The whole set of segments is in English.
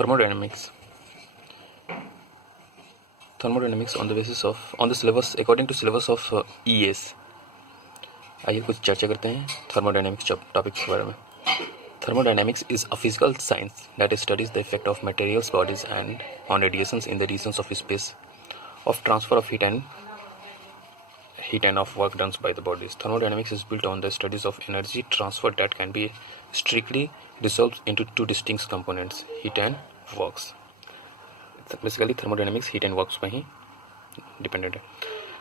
Thermodynamics. Thermodynamics on the syllabus according to syllabus of ES. आइए कुछ चर्चा करते हैं थर्मोडायनेमिक्स टॉपिक के बारे में. Thermodynamics is a physical science that studies the effect of materials, bodies, and on radiations in the regions of space, of transfer of heat and of work done by the bodies. Thermodynamics is built on the studies of energy transfer that can be strictly resolved into two distinct components, heat and works. Basically, thermodynamics heat and works पे ही dependent है.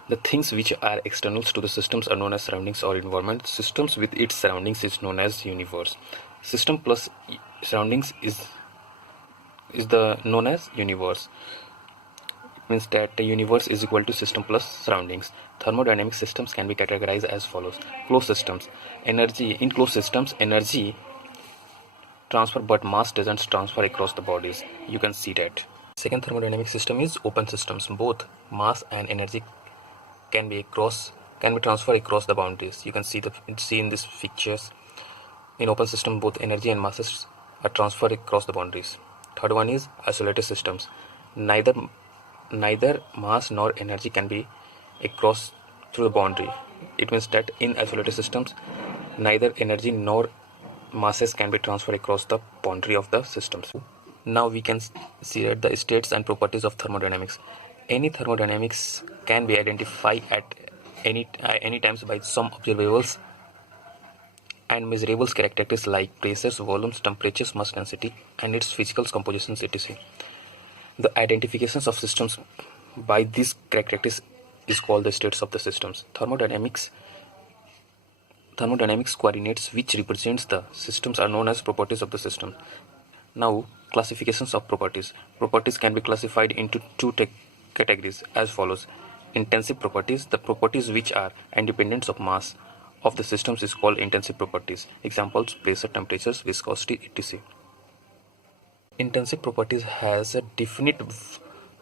The things which are externals to the systems are known as surroundings or environment. Systems with its surroundings is known as universe. System plus surroundings is known as universe. It means that the universe is equal to system plus surroundings. Thermodynamic systems can be categorized as follows. Closed systems. In closed systems, energy transfer but mass doesn't transfer across the bodies. You can see that. Second thermodynamic system is open systems. Both mass and energy can be transferred across the boundaries. You can see in these pictures. In open system, both energy and masses are transferred across the boundaries. Third one is isolated systems. Neither mass nor energy can be across through the boundary. It means that in isolated systems, neither energy nor masses can be transferred across the boundary of the systems. Now we can see that the states and properties of thermodynamics. Any thermodynamics can be identified at any times by some observable and measurable characteristics like pressures, volumes, temperatures, mass density, and its physical compositions, etc. The identifications of systems by these characteristics is called the states of the systems. Thermodynamics coordinates which represents the systems are known as properties of the system. Now, classifications of properties. Properties can be classified into two categories as follows. Intensive properties. The properties which are independent of mass of the systems is called intensive properties. Examples: pressure, temperatures, viscosity, etc. Intensive properties has a definite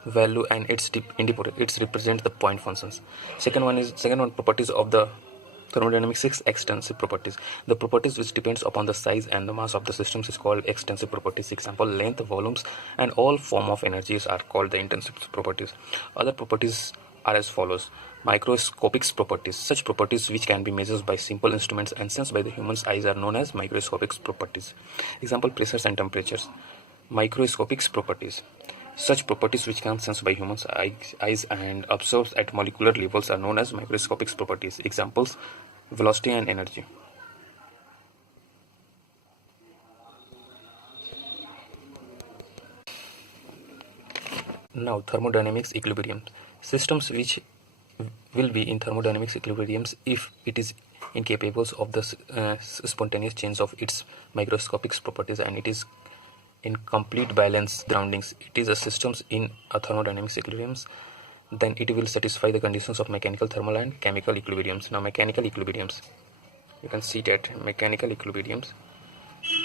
value and it represents the point functions. Second one properties of the thermodynamics is extensive properties. The properties which depends upon the size and the mass of the systems is called extensive properties. Example: length, volumes, and all form of energies are called the intensive properties. Other properties are as follows. Microscopic properties. Such properties which can be measured by simple instruments and sensed by the human's eyes are known as microscopic properties. Example: pressures and temperatures. Microscopic properties. Such properties which can be sensed by humans' eyes and observed at molecular levels are known as microscopic properties. Examples: velocity and energy. Now, thermodynamics equilibrium. Systems which will be in thermodynamics equilibriums if it is incapable of the spontaneous change of its microscopic properties and it is in complete balance surroundings. It is a systems in a thermodynamics equilibriums. Then it will satisfy the conditions of mechanical, thermal, and chemical equilibriums. Now, mechanical equilibriums. You can see that mechanical equilibriums.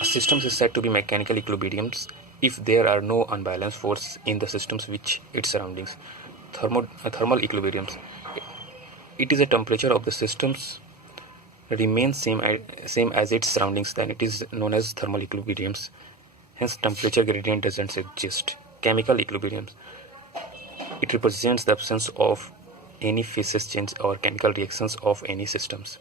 A system is said to be mechanical equilibriums if there are no unbalanced force in the systems which its surroundings. Thermal equilibriums. It is a temperature of the systems remains same as its surroundings. Then it is known as thermal equilibriums. Hence, temperature gradient doesn't exist. Chemical equilibriums. It represents the absence of any phases change or chemical reactions of any systems.